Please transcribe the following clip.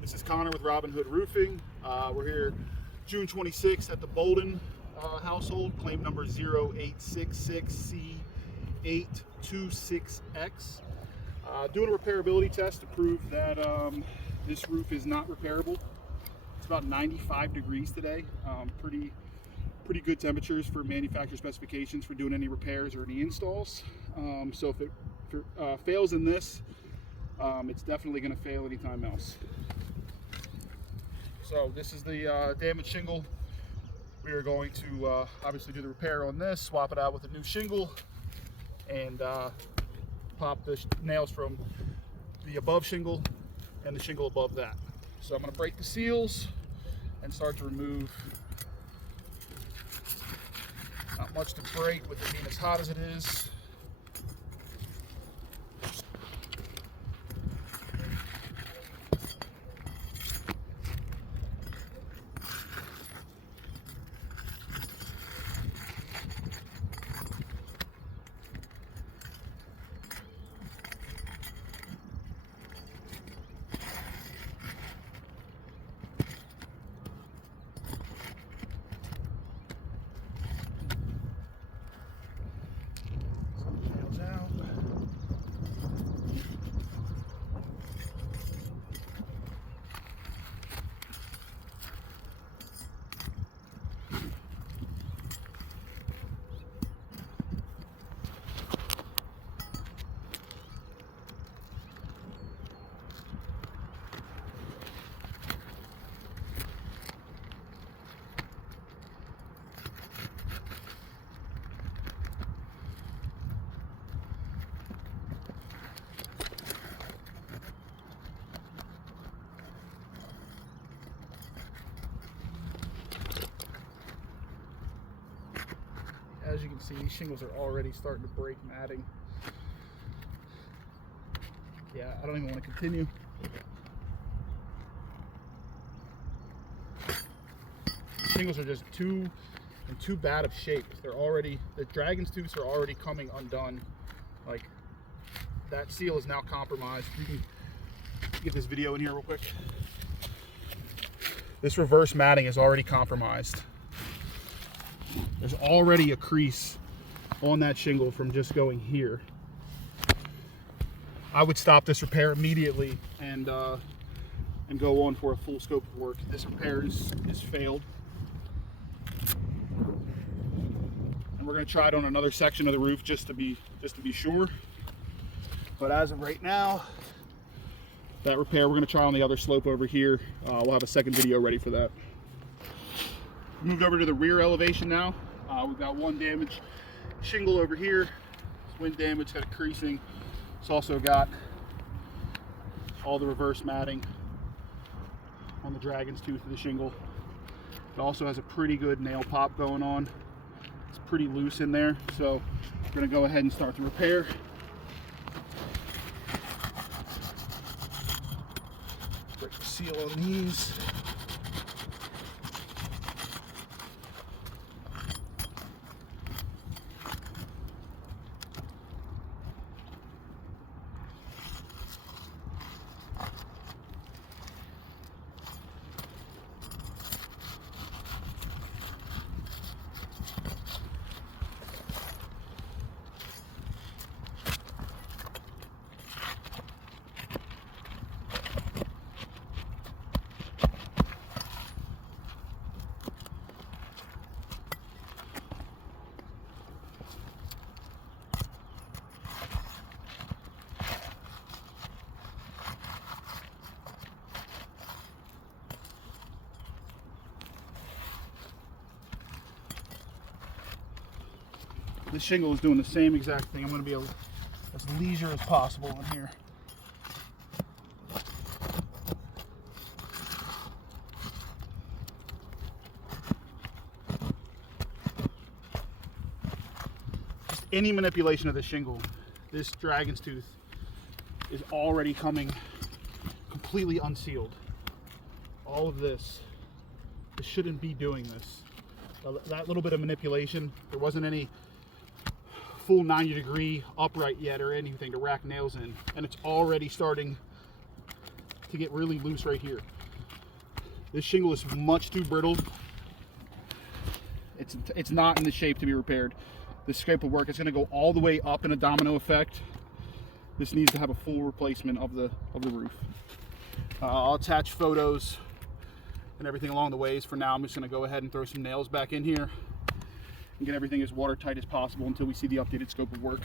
This is Connor with Robin Hood Roofing. We're here June 26th at the Boulden household, claim number 0866C826X. Doing a repairability test to prove that this roof is not repairable. It's about 95 degrees today. Pretty good temperatures for manufacturer specifications for doing any repairs or any installs. So if it fails in this, it's definitely going to fail anytime else. So this is the damaged shingle. We are going to obviously do the repair on this, swap it out with a new shingle, and pop the nails from the above shingle and the shingle above that. So I'm going to break the seals and start to remove. Not much to break with it being as hot as it is. As you can see, these shingles are already starting to break matting. Yeah, I don't even want to continue. Shingles are just in too bad of shape. The dragon's tooths are already coming undone. Like, that seal is now compromised. You can get this video in here real quick. This reverse matting is already compromised. There's already a crease on that shingle from just going here. I would stop this repair immediately and go on for a full scope of work. This repair is failed. And we're going to try it on another section of the roof just to be sure. But as of right now, that repair we're going to try on the other slope over here. We'll have a second video ready for that. Moved over to the rear elevation now. We've got one damaged shingle over here. It's wind damage, got a creasing. It's also got all the reverse matting on the dragon's tooth of the shingle. It also has a pretty good nail pop going on. It's pretty loose in there, so we're going to go ahead and start the repair. Break the seal on these. This shingle is doing the same exact thing. I'm going to be as leisure as possible in here. Just any manipulation of the shingle, this dragon's tooth is already coming completely unsealed. All of this shouldn't be doing this. That little bit of manipulation, there wasn't any full 90-degree upright yet or anything to rack nails in, and it's already starting to get really loose right here. This shingle is much too brittle. It's not in the shape to be repaired. This scope of work is going to go all the way up in a domino effect. This needs to have a full replacement of the roof. I'll attach photos and everything along the ways. For now, I'm just going to go ahead and throw some nails back in here and get everything as watertight as possible until we see the updated scope of work.